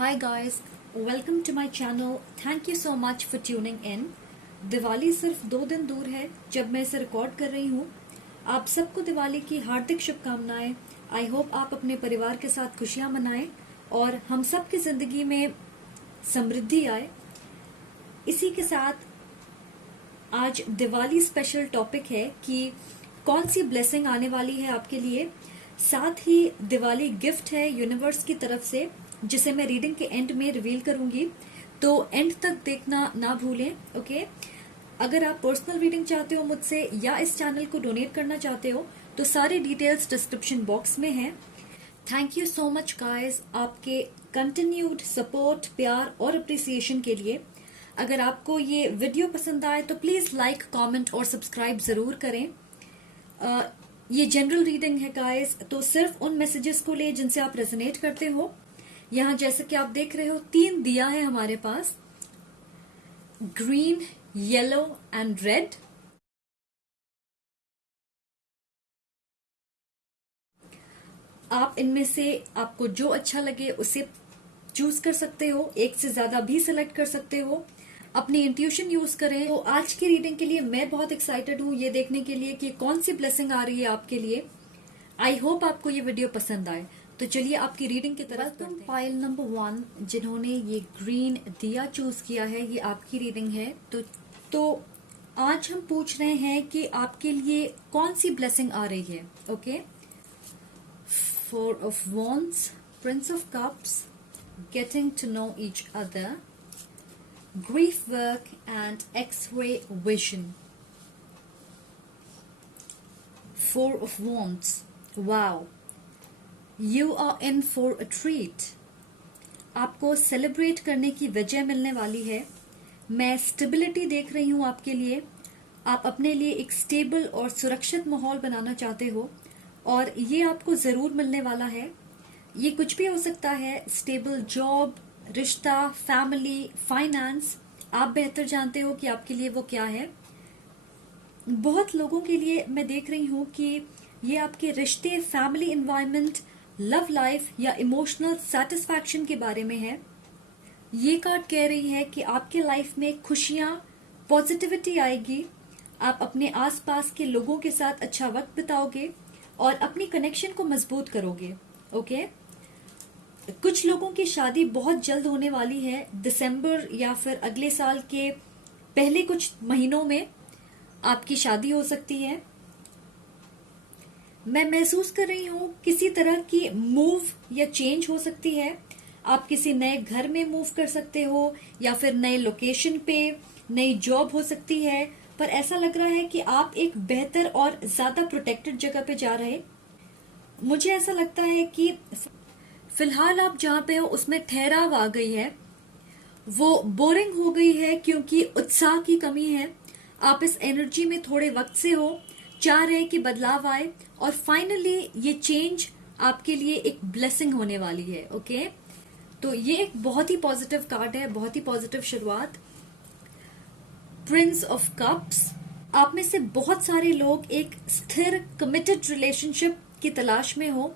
Hi guys, welcome to my channel. Thank you so much for tuning in. Diwali सिर्फ 2 दिन दूर है जब मैं इसे रिकॉर्ड कर रही हूँ। आप सबको दिवाली की हार्दिक शुभकामनाएं। आई होप आप अपने परिवार के साथ खुशियां मनाएं और हम सब की जिंदगी में समृद्धि आए। इसी के साथ आज दिवाली स्पेशल टॉपिक है कि कौन सी ब्लेसिंग आने वाली है आपके लिए। साथ ही दिवाली गिफ्ट है यूनिवर्स की तरफ से, जिसे मैं रीडिंग के एंड में रिवील करूंगी, तो एंड तक देखना ना भूलें। ओके, अगर आप पर्सनल रीडिंग चाहते हो मुझसे या इस चैनल को डोनेट करना चाहते हो तो सारे डिटेल्स डिस्क्रिप्शन बॉक्स में हैं। Thank you so much guys आपके कंटिन्यूड सपोर्ट, प्यार और अप्रिसिएशन के लिए। अगर आपको ये वीडियो पसंद आए तो प्लीज लाइक, कमेंट और सब्सक्राइब जरूर करें। ये जनरल रीडिंग है गाइस, तो सिर्फ उन मैसेजेस को ले जिनसे आप रेजोनेट करते हो। यहाँ जैसे कि आप देख रहे हो 3 दिया है हमारे पास, ग्रीन, येलो एंड रेड। आप इनमें से आपको जो अच्छा लगे उसे चूज कर सकते हो, एक से ज्यादा भी सिलेक्ट कर सकते हो। अपनी इंट्यूशन यूज करें। तो आज की रीडिंग के लिए मैं बहुत एक्साइटेड हूँ ये देखने के लिए कि कौन सी ब्लेसिंग आ रही है आपके लिए। आई होप आपको ये वीडियो पसंद आए। तो चलिए आपकी रीडिंग की तरफ बढ़ते हैं। फाइल नंबर 1 जिन्होंने ये ग्रीन दिया चूज किया है, ये आपकी रीडिंग है। तो आज हम पूछ रहे हैं कि आपके लिए कौन सी ब्लेसिंग आ रही है। Okay, 4 of Wands, Prince of Cups, getting to know each other, grief work and X-ray vision. 4 of Wands. Wow. You are in for a treat. आपको सेलिब्रेट करने की वजह मिलने वाली है। मैं स्टेबिलिटी देख रही हूँ आपके लिए। आप अपने लिए एक स्टेबल और सुरक्षित माहौल बनाना चाहते हो और ये आपको जरूर मिलने वाला है। ये कुछ भी हो सकता है, स्टेबल जॉब, रिश्ता, फैमिली, फाइनेंस। आप बेहतर जानते हो कि आपके लिए वो क्या है। बहुत लोगों के लिए मैं देख रही हूँ कि ये आपके रिश्ते, फैमिली एनवायरनमेंट, लव लाइफ या इमोशनल सेटिस्फैक्शन के बारे में है। ये कार्ड कह रही है कि आपके लाइफ में खुशियां, पॉजिटिविटी आएगी। आप अपने आसपास के लोगों के साथ अच्छा वक्त बिताओगे और अपनी कनेक्शन को मजबूत करोगे। ओके, कुछ लोगों की शादी बहुत जल्द होने वाली है। दिसंबर या फिर अगले साल के पहले कुछ महीनों में आपकी शादी हो सकती है। मैं महसूस कर रही हूँ किसी तरह की मूव या चेंज हो सकती है। आप किसी नए घर में मूव कर सकते हो या फिर नए लोकेशन पे नई जॉब हो सकती है, पर ऐसा लग रहा है कि आप एक बेहतर और ज्यादा प्रोटेक्टेड जगह पे जा रहे। मुझे ऐसा लगता है कि फिलहाल आप जहाँ पे हो उसमें ठहराव आ गई है, वो बोरिंग हो गई है क्योंकि उत्साह की कमी है। आप इस एनर्जी में थोड़े वक्त से हो, चाह रहे कि बदलाव आए और फाइनली ये चेंज आपके लिए एक ब्लेसिंग होने वाली है। ओके, तो ये एक बहुत ही पॉजिटिव कार्ड है, बहुत ही पॉजिटिव शुरुआत। Prince of cups. आप में से बहुत सारे लोग एक स्थिर कमिटेड रिलेशनशिप की तलाश में हो,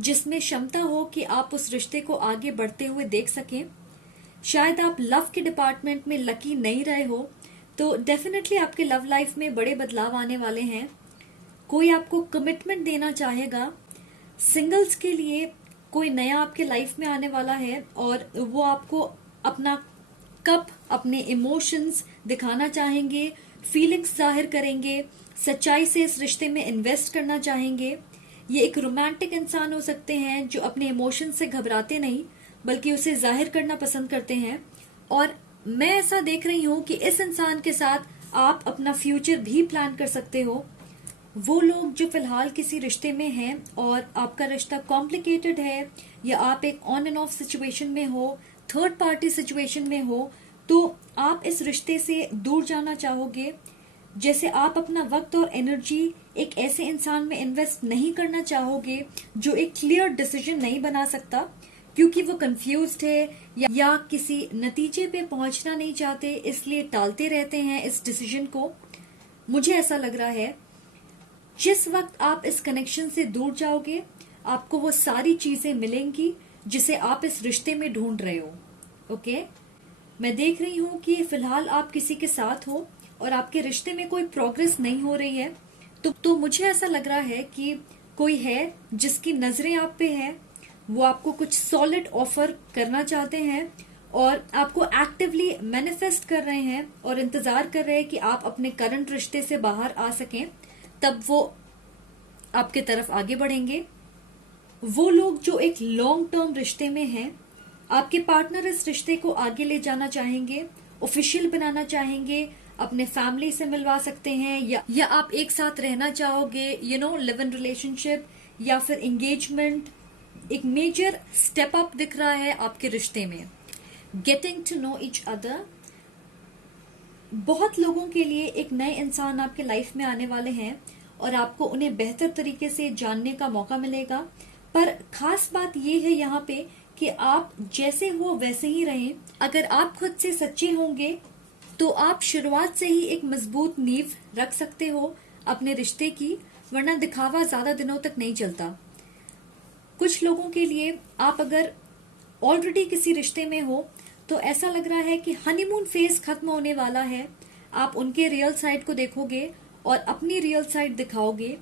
जिसमें क्षमता हो कि आप उस रिश्ते को आगे बढ़ते हुए देख सकें। शायद आप लव के डिपार्टमेंट में लकी नहीं रहे हो, तो डेफिनेटली आपके लव लाइफ में बड़े बदलाव आने वाले हैं। कोई आपको कमिटमेंट देना चाहेगा। सिंगल्स के लिए कोई नया आपके लाइफ में आने वाला है और वो आपको अपना कप, अपने इमोशंस दिखाना चाहेंगे, फीलिंग्स जाहिर करेंगे, सच्चाई से इस रिश्ते में इन्वेस्ट करना चाहेंगे। ये एक रोमांटिक इंसान हो सकते हैं जो अपने इमोशंस से घबराते नहीं बल्कि उसे जाहिर करना पसंद करते हैं। और मैं ऐसा देख रही हूँ कि इस इंसान के साथ आप अपना फ्यूचर भी प्लान कर सकते हो। वो लोग जो फिलहाल किसी रिश्ते में हैं और आपका रिश्ता कॉम्प्लिकेटेड है या आप एक ऑन एंड ऑफ सिचुएशन में हो, थर्ड पार्टी सिचुएशन में हो, तो आप इस रिश्ते से दूर जाना चाहोगे। जैसे आप अपना वक्त और एनर्जी एक ऐसे इंसान में इन्वेस्ट नहीं करना चाहोगे जो एक क्लियर डिसीजन नहीं बना सकता क्योंकि वो कंफ्यूज्ड है या किसी नतीजे पे पहुंचना नहीं चाहते, इसलिए टालते रहते हैं इस डिसीजन को। मुझे ऐसा लग रहा है जिस वक्त आप इस कनेक्शन से दूर जाओगे आपको वो सारी चीजें मिलेंगी जिसे आप इस रिश्ते में ढूंढ रहे हो। ओके, मैं देख रही हूँ कि फिलहाल आप किसी के साथ हो और आपके रिश्ते में कोई प्रोग्रेस नहीं हो रही है। तो मुझे ऐसा लग रहा है कि कोई है जिसकी नजरें आप पे है, वो आपको कुछ सॉलिड ऑफर करना चाहते हैं और आपको एक्टिवली मैनिफेस्ट कर रहे हैं और इंतजार कर रहे हैं कि आप अपने करंट रिश्ते से बाहर आ सकें, तब वो आपके तरफ आगे बढ़ेंगे। वो लोग जो एक लॉन्ग टर्म रिश्ते में हैं, आपके पार्टनर इस रिश्ते को आगे ले जाना चाहेंगे, ऑफिशियल बनाना चाहेंगे, अपने फैमिली से मिलवा सकते हैं, या आप एक साथ रहना चाहोगे, लिव इन रिलेशनशिप या फिर एंगेजमेंट। एक मेजर स्टेप अप दिख रहा है आपके रिश्ते में, getting to know each other. बहुत लोगों के लिए एक नए इंसान आपके लाइफ में आने वाले हैं और आपको उन्हें बेहतर तरीके से जानने का मौका मिलेगा। पर खास बात यह है यहाँ पे कि आप जैसे हो वैसे ही रहें। अगर आप खुद से सच्चे होंगे तो आप शुरुआत से ही एक मजबूत नींव रख सकते हो अपने रिश्ते की, वरना दिखावा ज्यादा दिनों तक नहीं चलता। कुछ लोगों के लिए आप अगर ऑलरेडी किसी रिश्ते में हो तो ऐसा लग रहा है कि हनीमून फेज खत्म होने वाला है। आप उनके रियल साइड को देखोगे और अपनी रियल साइड दिखाओगे।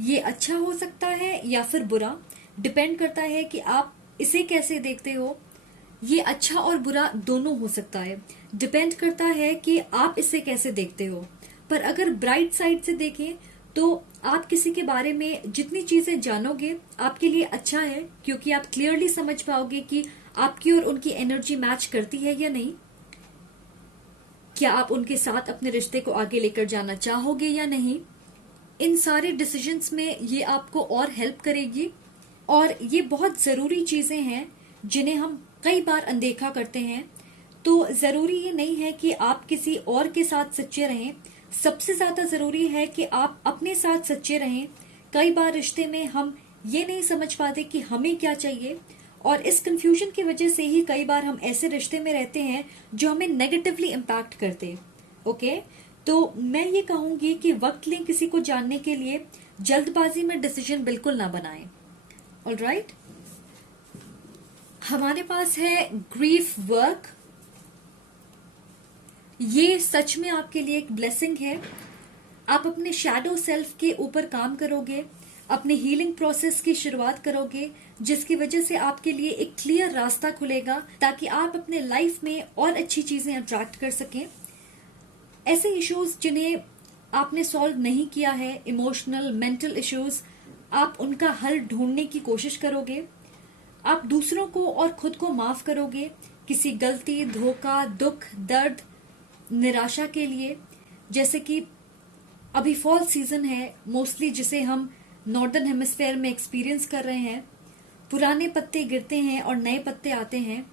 ये अच्छा हो सकता है या फिर बुरा, डिपेंड करता है कि आप इसे कैसे देखते हो। ये अच्छा और बुरा दोनों हो सकता है, डिपेंड करता है कि आप इसे कैसे देखते हो। पर अगर ब्राइट साइड से देखें तो आप किसी के बारे में जितनी चीजें जानोगे आपके लिए अच्छा है, क्योंकि आप क्लियरली समझ पाओगे कि आपकी और उनकी एनर्जी मैच करती है या नहीं। क्या आप उनके साथ अपने रिश्ते को आगे लेकर जाना चाहोगे या नहीं। इन सारे डिसीजंस में ये आपको और हेल्प करेगी। और ये बहुत जरूरी चीजें हैं जिन्हें हम कई बार अनदेखा करते हैं। तो जरूरी ये नहीं है कि आप किसी और के साथ सच्चे रहें, सबसे ज्यादा जरूरी है कि आप अपने साथ सच्चे रहें। कई बार रिश्ते में हम ये नहीं समझ पाते कि हमें क्या चाहिए, और इस कंफ्यूजन की वजह से ही कई बार हम ऐसे रिश्ते में रहते हैं जो हमें नेगेटिवली इम्पैक्ट करते। ओके, तो मैं ये कहूंगी कि वक्त लें किसी को जानने के लिए, जल्दबाजी में डिसीजन बिल्कुल ना बनाएं। ऑलराइट, हमारे पास है ग्रीफ वर्क। ये सच में आपके लिए एक ब्लेसिंग है। आप अपने शैडो सेल्फ के ऊपर काम करोगे, अपने हीलिंग प्रोसेस की शुरुआत करोगे, जिसकी वजह से आपके लिए एक क्लियर रास्ता खुलेगा ताकि आप अपने लाइफ में और अच्छी चीजें अट्रैक्ट कर सकें। ऐसे इश्यूज जिन्हें आपने सॉल्व नहीं किया है, इमोशनल मेंटल इश्यूज, आप उनका हल ढूंढने की कोशिश करोगे। आप दूसरों को और खुद को माफ करोगे किसी गलती, धोखा, दुख, दर्द, निराशा के लिए। जैसे कि अभी फॉल सीजन है मोस्टली, जिसे हम नॉर्दर्न हेमिस्फेयर में एक्सपीरियंस कर रहे हैं। पुराने पत्ते गिरते हैं और नए पत्ते आते हैं।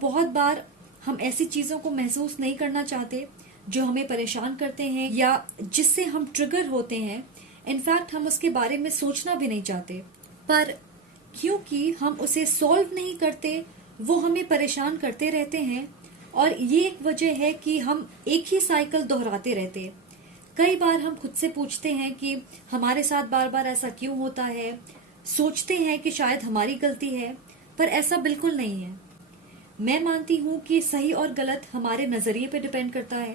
बहुत बार हम ऐसी चीजों को महसूस नहीं करना चाहते जो हमें परेशान करते हैं या जिससे हम ट्रिगर होते हैं। इनफैक्ट हम उसके बारे में सोचना भी नहीं चाहते, पर क्योंकि हम उसे सॉल्व नहीं करते वो हमें परेशान करते रहते हैं। और ये एक वजह है कि हम एक ही साइकिल दोहराते रहते हैं। कई बार हम खुद से पूछते हैं कि हमारे साथ बार बार ऐसा क्यों होता है, सोचते हैं कि शायद हमारी गलती है, पर ऐसा बिल्कुल नहीं है। मैं मानती हूं कि सही और गलत हमारे नजरिए पे डिपेंड करता है,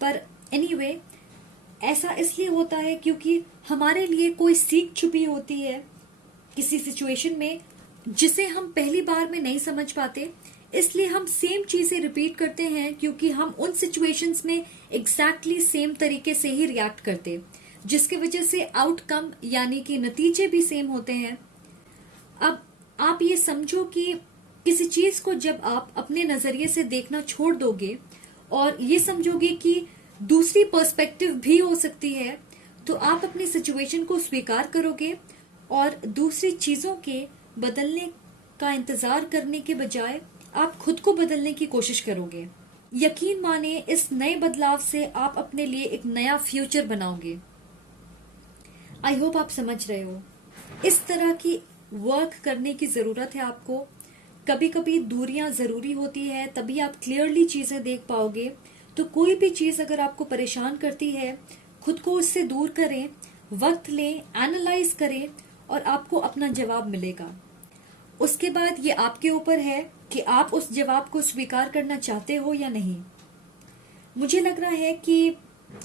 पर एनीवे, ऐसा इसलिए होता है क्योंकि हमारे लिए कोई सीख छुपी होती है किसी सिचुएशन में जिसे हम पहली बार में नहीं समझ पाते। इसलिए हम सेम चीजें रिपीट करते हैं, क्योंकि हम उन सिचुएशंस में एग्जैक्टली सेम तरीके से ही रिएक्ट करते, जिसकी वजह से आउटकम यानी कि नतीजे भी सेम होते हैं। अब आप ये समझो कि किसी चीज को जब आप अपने नजरिए से देखना छोड़ दोगे और ये समझोगे कि दूसरी पर्सपेक्टिव भी हो सकती है, तो आप अपनी सिचुएशन को स्वीकार करोगे और दूसरी चीजों के बदलने का इंतजार करने के बजाय आप खुद को बदलने की कोशिश करोगे। यकीन माने, इस नए बदलाव से आप अपने लिए एक नया फ्यूचर बनाओगे। आई होप आप समझ रहे हो। इस तरह की वर्क करने की जरूरत है आपको। कभी कभी दूरियां जरूरी होती है, तभी आप क्लियरली चीजें देख पाओगे। तो कोई भी चीज अगर आपको परेशान करती है, खुद को उससे दूर करें, वक्त लें, एनालाइज करें और आपको अपना जवाब मिलेगा। उसके बाद ये आपके ऊपर है कि आप उस जवाब को स्वीकार करना चाहते हो या नहीं। मुझे लग रहा है कि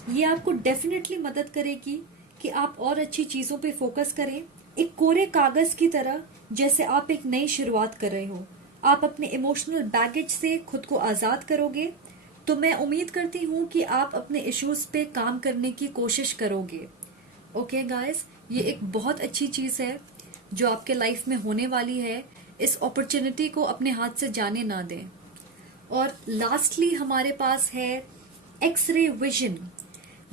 ये आपको डेफिनेटली मदद करेगी कि आप और अच्छी चीजों पे फोकस करें, एक कोरे कागज की तरह, जैसे आप एक नई शुरुआत कर रहे हो। आप अपने इमोशनल बैगेज से खुद को आजाद करोगे, तो मैं उम्मीद करती हूँ कि आप अपने इश्यूज पे काम करने की कोशिश करोगे। ओके गाइस, ये एक बहुत अच्छी चीज है जो आपके लाइफ में होने वाली है। इस अपॉर्चुनिटी को अपने हाथ से जाने ना दें। और लास्टली हमारे पास है एक्सरे विजन।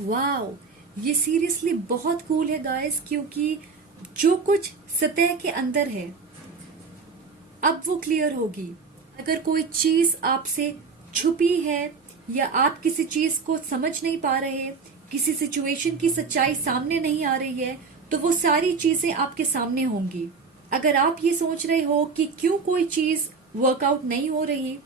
वाओ, ये सीरियसली बहुत कूल है गाइस, क्योंकि जो कुछ सतह के अंदर है अब वो क्लियर होगी। अगर कोई चीज आपसे छुपी है या आप किसी चीज को समझ नहीं पा रहे, किसी सिचुएशन की सच्चाई सामने नहीं आ रही है, तो वो सारी चीजें आपके सामने होंगी। अगर आप ये सोच रहे हो कि क्यों कोई चीज वर्कआउट नहीं हो रही,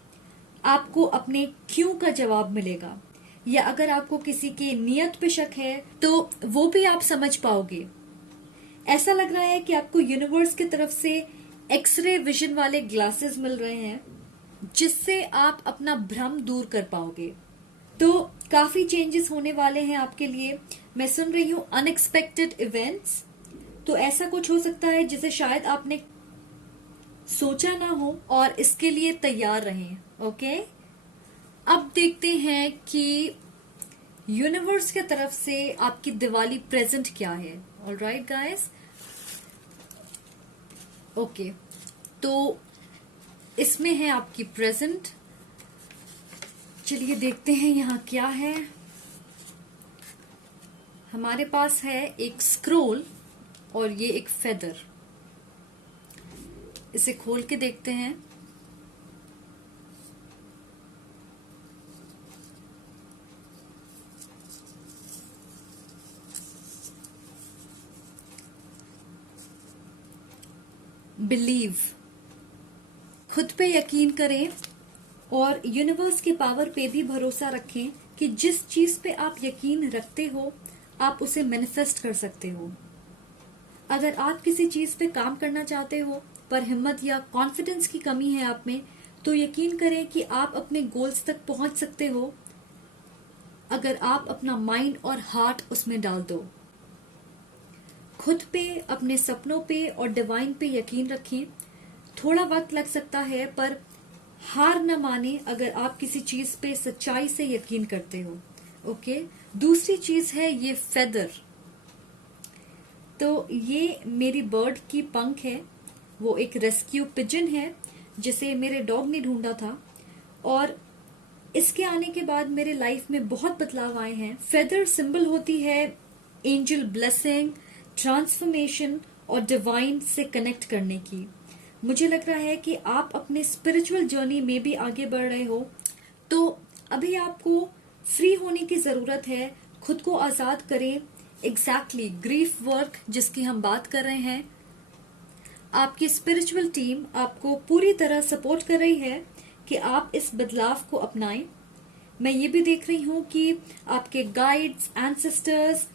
आपको अपने क्यों का जवाब मिलेगा। या अगर आपको किसी के नियत पे शक है, तो वो भी आप समझ पाओगे। ऐसा लग रहा है कि आपको यूनिवर्स की तरफ से एक्सरे विजन वाले ग्लासेस मिल रहे हैं, जिससे आप अपना भ्रम दूर कर पाओगे। तो काफी चेंजेस होने वाले हैं आपके लिए। मैं सुन रही हूँ अनएक्सपेक्टेड इवेंट्स, तो ऐसा कुछ हो सकता है जिसे शायद आपने सोचा ना हो, और इसके लिए तैयार रहें। ओके, अब देखते हैं कि यूनिवर्स की तरफ से आपकी दिवाली प्रेजेंट क्या है। ऑलराइट गाइस, ओके, तो इसमें है आपकी प्रेजेंट। चलिए देखते हैं यहाँ क्या है। हमारे पास है एक स्क्रोल और ये एक फेदर। इसे खोल के देखते हैं। बिलीव, खुद पे यकीन करें और यूनिवर्स की पावर पे भी भरोसा रखें कि जिस चीज पे आप यकीन रखते हो आप उसे मैनिफेस्ट कर सकते हो। अगर आप किसी चीज पे काम करना चाहते हो पर हिम्मत या कॉन्फिडेंस की कमी है आप में, तो यकीन करें कि आप अपने गोल्स तक पहुंच सकते हो अगर आप अपना माइंड और हार्ट उसमें डाल दो। खुद पे, अपने सपनों पे और डिवाइन पे यकीन रखें। थोड़ा वक्त लग सकता है, पर हार न माने अगर आप किसी चीज पे सच्चाई से यकीन करते हो। ओके, दूसरी चीज है ये फेदर। तो ये मेरी बर्ड की पंख है। वो एक रेस्क्यू पिजन है जिसे मेरे डॉग ने ढूंढा था, और इसके आने के बाद मेरे लाइफ में बहुत बदलाव आए हैं। फेदर सिंबल होती है एंजल ब्लेसिंग, ट्रांसफॉर्मेशन और डिवाइन से कनेक्ट करने की। मुझे लग रहा है कि आप अपने स्पिरिचुअल जर्नी में भी आगे बढ़ रहे हो, तो अभी आपको फ्री होने की जरूरत है। खुद को आजाद करें। एग्जैक्टली ग्रीफ वर्क जिसकी हम बात कर रहे हैं, आपकी स्पिरिचुअल टीम आपको पूरी तरह सपोर्ट कर रही है कि आप इस बदलाव को अपनाएं। मैं ये भी देख रही हूँ कि आपके गाइड्स, एंसेस्टर्स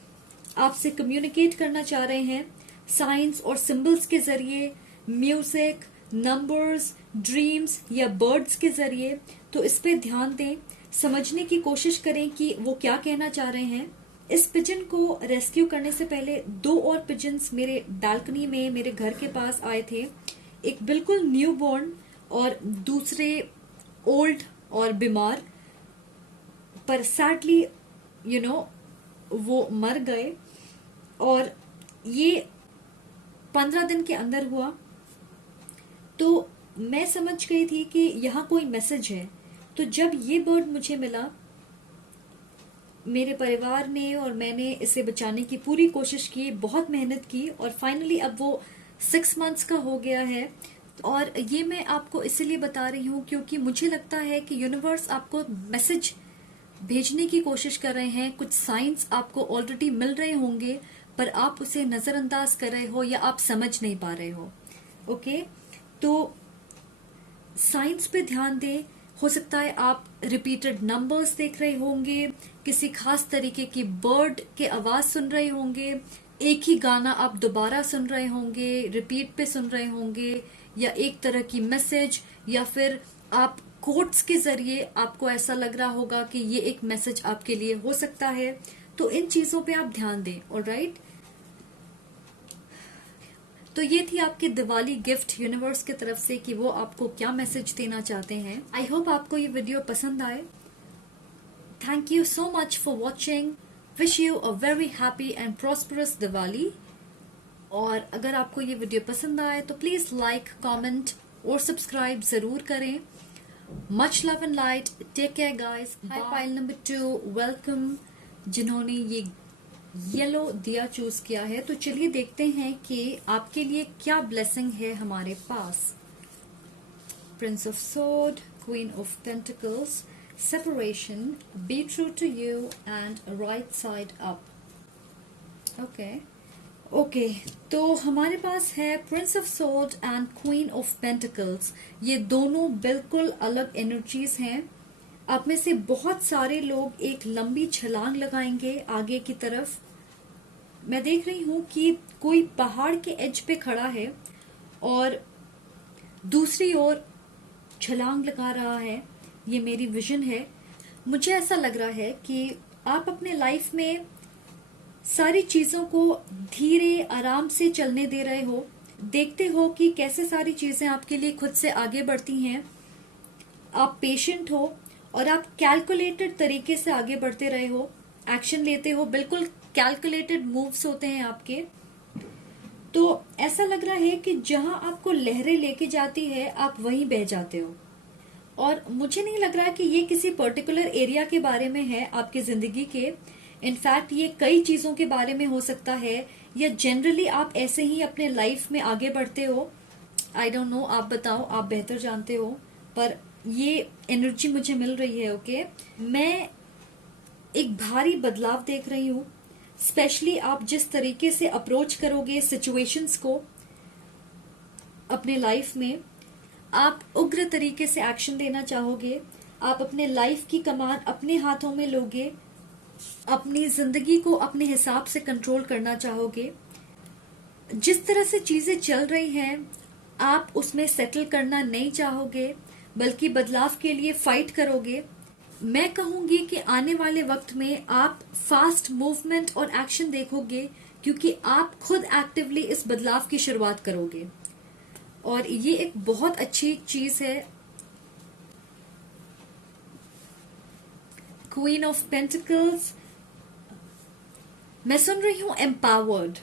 आपसे कम्युनिकेट करना चाह रहे हैं साइंस और सिंबल्स के जरिए, म्यूजिक, नंबर्स, ड्रीम्स या बर्ड्स के जरिए। तो इस पे ध्यान दें, समझने की कोशिश करें कि वो क्या कहना चाह रहे हैं। इस पिजन को रेस्क्यू करने से पहले 2 और पिजन्स मेरे बालकनी में मेरे घर के पास आए थे। एक बिल्कुल न्यू बॉर्न और दूसरे ओल्ड और बीमार, पर सैडली वो मर गए। और ये 15 दिन के अंदर हुआ। तो मैं समझ गई थी कि यहाँ कोई मैसेज है। तो जब ये बर्ड मुझे मिला, मेरे परिवार ने और मैंने इसे बचाने की पूरी कोशिश की, बहुत मेहनत की, और फाइनली अब वो 6 मंथ्स का हो गया है। और ये मैं आपको इसलिए बता रही हूँ क्योंकि मुझे लगता है कि यूनिवर्स आपको मैसेज भेजने की कोशिश कर रहे हैं। कुछ साइंस आपको ऑलरेडी मिल रहे होंगे, पर आप उसे नजरअंदाज कर रहे हो या आप समझ नहीं पा रहे हो। ओके, तो साइंस पे ध्यान दें। हो सकता है आप रिपीटेड नंबर्स देख रहे होंगे, किसी खास तरीके की बर्ड के आवाज सुन रहे होंगे, एक ही गाना आप दोबारा सुन रहे होंगे, रिपीट पे सुन रहे होंगे, या एक तरह की मैसेज, या फिर आप कोट्स के जरिए आपको ऐसा लग रहा होगा कि ये एक मैसेज आपके लिए हो सकता है। तो इन चीजों पे आप ध्यान दें। ऑलराइट, तो ये थी आपकी दिवाली गिफ्ट यूनिवर्स की तरफ से कि वो आपको क्या मैसेज देना चाहते हैं। आई होप आपको ये वीडियो पसंद आए। Thank you so much for watching. Wish you a very happy and prosperous Diwali. और अगर आपको ये वीडियो पसंद आए तो प्लीज लाइक, कमेंट और सब्सक्राइब जरूर करें। Much love and light. Take care guys. Hi pile number 2, welcome जिन्होंने ये येलो दिया चूज किया है। तो चलिए देखते हैं कि आपके लिए क्या ब्लेसिंग है हमारे पास। Prince of sword, queen of pentacles, separation, be true to you and right side up. Okay, तो हमारे पास है prince of sword and queen of pentacles. ये दोनों बिल्कुल अलग एनर्जीज हैं। आप में से बहुत सारे लोग एक लंबी छलांग लगाएंगे आगे की तरफ। मैं देख रही हूं कि कोई पहाड़ के एज पे खड़ा है और दूसरी ओर छलांग लगा रहा है। ये मेरी विजन है। मुझे ऐसा लग रहा है कि आप अपने लाइफ में सारी चीजों को धीरे आराम से चलने दे रहे हो। देखते हो कि कैसे सारी चीजें आपके लिए खुद से आगे बढ़ती हैं। आप पेशेंट हो और आप कैलकुलेटेड तरीके से आगे बढ़ते रहे हो, एक्शन लेते हो। बिल्कुल कैलकुलेटेड मूव्स होते हैं आपके। तो ऐसा लग रहा है कि जहां आपको लहरें लेके जाती है आप वहीं बह जाते हो। और मुझे नहीं लग रहा है कि ये किसी पर्टिकुलर एरिया के बारे में है आपकी जिंदगी के। इनफैक्ट ये कई चीजों के बारे में हो सकता है, या जनरली आप ऐसे ही अपने लाइफ में आगे बढ़ते हो। आई डोंट नो, आप बताओ, आप बेहतर जानते हो। पर ये एनर्जी मुझे मिल रही है। ओके, मैं एक भारी बदलाव देख रही हूँ। स्पेशली आप जिस तरीके से अप्रोच करोगे सिचुएशंस को अपने लाइफ में, आप उग्र तरीके से एक्शन लेना चाहोगे। आप अपने लाइफ की कमान अपने हाथों में लोगे, अपनी जिंदगी को अपने हिसाब से कंट्रोल करना चाहोगे। जिस तरह से चीजें चल रही हैं आप उसमें सेटल करना नहीं चाहोगे, बल्कि बदलाव के लिए फाइट करोगे। मैं कहूंगी कि आने वाले वक्त में आप फास्ट मूवमेंट और एक्शन देखोगे, क्योंकि आप खुद एक्टिवली इस बदलाव की शुरुआत करोगे। और ये एक बहुत अच्छी चीज है। क्वीन ऑफ पेंटिकल्स, मैं सुन रही हूं एम्पावर्ड।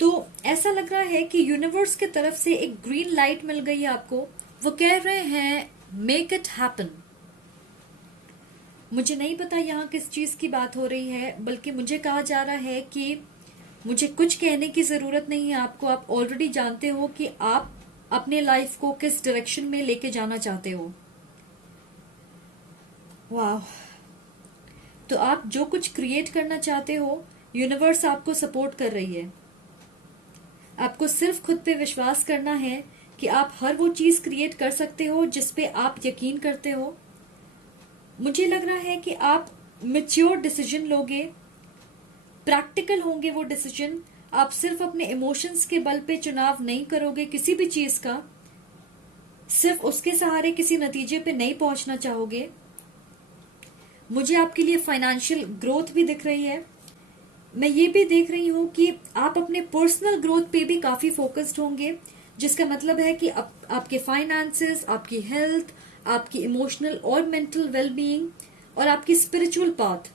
तो ऐसा लग रहा है कि यूनिवर्स की तरफ से एक ग्रीन लाइट मिल गई है आपको। वो कह रहे हैं मेक इट हैपन। मुझे नहीं पता यहाँ किस चीज की बात हो रही है, बल्कि मुझे कहा जा रहा है कि मुझे कुछ कहने की जरूरत नहीं है आपको। आप ऑलरेडी जानते हो कि आप अपने लाइफ को किस डायरेक्शन में लेके जाना चाहते हो। वाह, तो आप जो कुछ क्रिएट करना चाहते हो यूनिवर्स आपको सपोर्ट कर रही है। आपको सिर्फ खुद पे विश्वास करना है कि आप हर वो चीज क्रिएट कर सकते हो जिस पे आप यकीन करते हो। मुझे लग रहा है कि आप मैच्योर डिसीजन लोगे, प्रैक्टिकल होंगे वो डिसीजन। आप सिर्फ अपने इमोशंस के बल पे चुनाव नहीं करोगे किसी भी चीज का, सिर्फ उसके सहारे किसी नतीजे पे नहीं पहुंचना चाहोगे। मुझे आपके लिए फाइनेंशियल ग्रोथ भी दिख रही है। मैं ये भी देख रही हूँ कि आप अपने पर्सनल ग्रोथ पे भी काफी फोकस्ड होंगे, जिसका मतलब है कि आपके फाइनेंसेस, आपकी हेल्थ, आपकी इमोशनल और मेंटल वेलबीइंग और आपकी स्पिरिचुअल पाथ।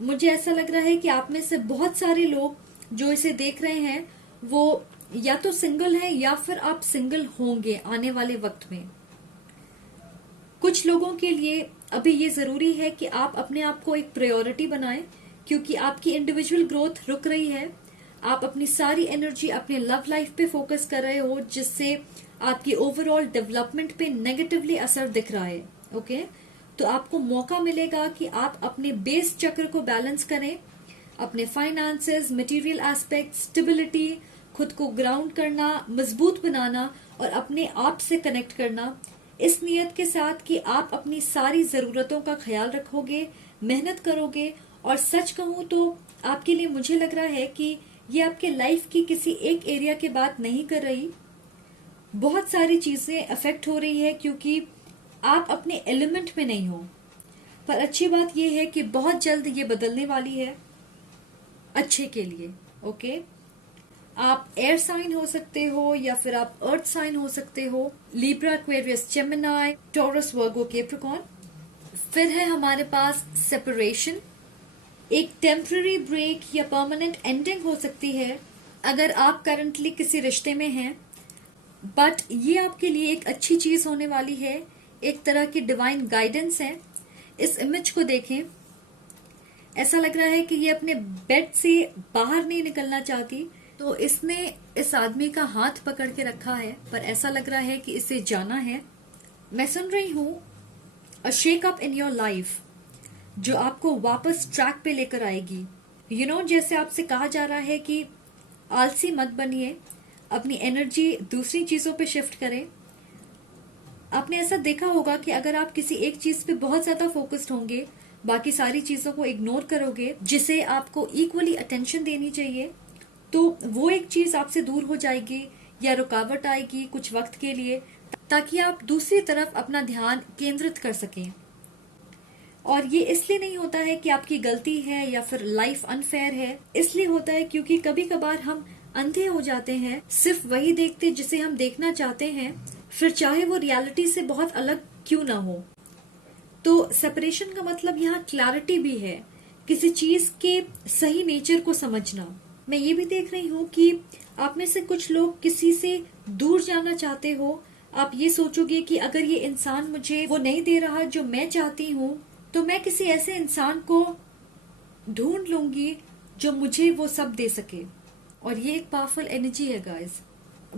मुझे ऐसा लग रहा है कि आप में से बहुत सारे लोग जो इसे देख रहे हैं वो या तो सिंगल हैं या फिर आप सिंगल होंगे आने वाले वक्त में। कुछ लोगों के लिए अभी ये जरूरी है कि आप अपने आप को एक प्रायोरिटी बनाएं, क्योंकि आपकी इंडिविजुअल ग्रोथ रुक रही है। आप अपनी सारी एनर्जी अपने लव लाइफ पे फोकस कर रहे हो, जिससे आपकी ओवरऑल डेवलपमेंट पे नेगेटिवली असर दिख रहा है। ओके, तो आपको मौका मिलेगा कि आप अपने बेस चक्र को बैलेंस करें, अपने फाइनेंसेस, मटेरियल एस्पेक्ट, स्टेबिलिटी, खुद को ग्राउंड करना, मजबूत बनाना और अपने आप से कनेक्ट करना, इस नियत के साथ कि आप अपनी सारी जरूरतों का ख्याल रखोगे, मेहनत करोगे। और सच कहूं तो आपके लिए मुझे लग रहा है कि ये आपके लाइफ की किसी एक एरिया की बात नहीं कर रही। बहुत सारी चीजें अफेक्ट हो रही है क्योंकि आप अपने एलिमेंट में नहीं हो। पर अच्छी बात यह है कि बहुत जल्द ये बदलने वाली है अच्छे के लिए। ओके, आप एयर साइन हो सकते हो या फिर आप अर्थ साइन हो सकते हो, लिब्रा, एक्वेरियस, जेमिनी, टॉरस, वर्गो, कैप्रिकॉर्न। फिर है हमारे पास सेपरेशन। एक टेम्पररी ब्रेक या परमानेंट एंडिंग हो सकती है अगर आप करंटली किसी रिश्ते में हैं, बट ये आपके लिए एक अच्छी चीज होने वाली है, एक तरह की डिवाइन गाइडेंस है। इस इमेज को देखें, ऐसा लग रहा है कि ये अपने बेड से बाहर नहीं निकलना चाहती, तो इसने इस आदमी का हाथ पकड़ के रखा है, पर ऐसा लग रहा है कि इसे जाना है। मैं सुन रही हूं अ shake up in your life जो आपको वापस ट्रैक पे लेकर आएगी। जैसे आपसे कहा जा रहा है कि आलसी मत बनिए, अपनी एनर्जी दूसरी चीजों पे शिफ्ट करें। आपने ऐसा देखा होगा कि अगर आप किसी एक चीज पे बहुत ज्यादा फोकस्ड होंगे, बाकी सारी चीजों को इग्नोर करोगे जिसे आपको इक्वली अटेंशन देनी चाहिए, तो वो एक चीज आपसे दूर हो जाएगी या रुकावट आएगी कुछ वक्त के लिए, ताकि आप दूसरी तरफ अपना ध्यान केंद्रित कर सकें। और ये इसलिए नहीं होता है कि आपकी गलती है या फिर लाइफ अनफेयर है, इसलिए होता है क्योंकि कभी कभार हम अंधे हो जाते हैं, सिर्फ वही देखते जिसे हम देखना चाहते हैं, फिर चाहे वो रियलिटी से बहुत अलग क्यों ना हो। तो सेपरेशन का मतलब यहाँ क्लैरिटी भी है, किसी चीज के सही नेचर को समझना। मैं ये भी देख रही हूँ कि आप में से कुछ लोग किसी से दूर जाना चाहते हो। आप ये सोचोगे कि अगर ये इंसान मुझे वो नहीं दे रहा जो मैं चाहती हूँ, तो मैं किसी ऐसे इंसान को ढूंढ लूंगी जो मुझे वो सब दे सके। और ये एक पावरफुल एनर्जी है गाइस।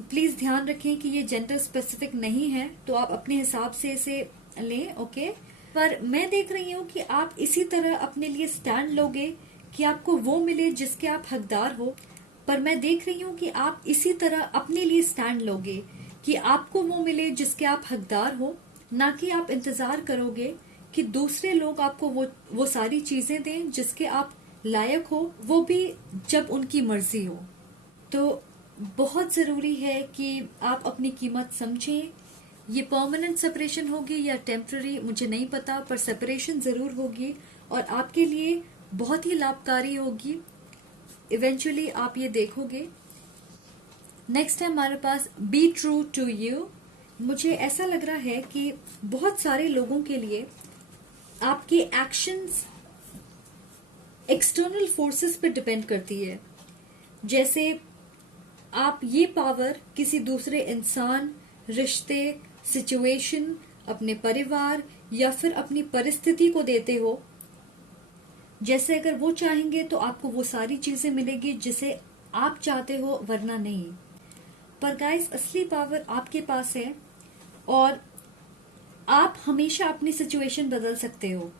प्लीज ध्यान रखें कि ये जेंडर स्पेसिफिक नहीं है, तो आप अपने हिसाब से इसे लें। ओके, पर मैं देख रही हूँ कि आप इसी तरह अपने लिए स्टैंड लोगे कि आपको वो मिले जिसके आप हकदार हो। पर मैं देख रही हूँ कि आप इसी तरह अपने लिए स्टैंड लोगे कि आपको वो मिले जिसके आप हकदार हो, ना कि आप इंतजार करोगे कि दूसरे लोग आपको वो सारी चीजें दें जिसके आप लायक हो, वो भी जब उनकी मर्जी हो। तो बहुत जरूरी है कि आप अपनी कीमत समझें। ये परमानेंट सेपरेशन होगी या टेम्पररी मुझे नहीं पता, पर सेपरेशन जरूर होगी और आपके लिए बहुत ही लाभकारी होगी। इवेंचुअली आप ये देखोगे। नेक्स्ट है हमारे पास बी ट्रू टू यू। मुझे ऐसा लग रहा है कि बहुत सारे लोगों के लिए आपके एक्शंस एक्सटर्नल फोर्सेस पे डिपेंड करती है। जैसे आप ये पावर किसी दूसरे इंसान, रिश्ते, सिचुएशन, अपने परिवार या फिर अपनी परिस्थिति को देते हो। जैसे अगर वो चाहेंगे तो आपको वो सारी चीजें मिलेगी जिसे आप चाहते हो, वरना नहीं। पर गाइस, असली पावर आपके पास है और आप हमेशा अपनी सिचुएशन बदल सकते हो।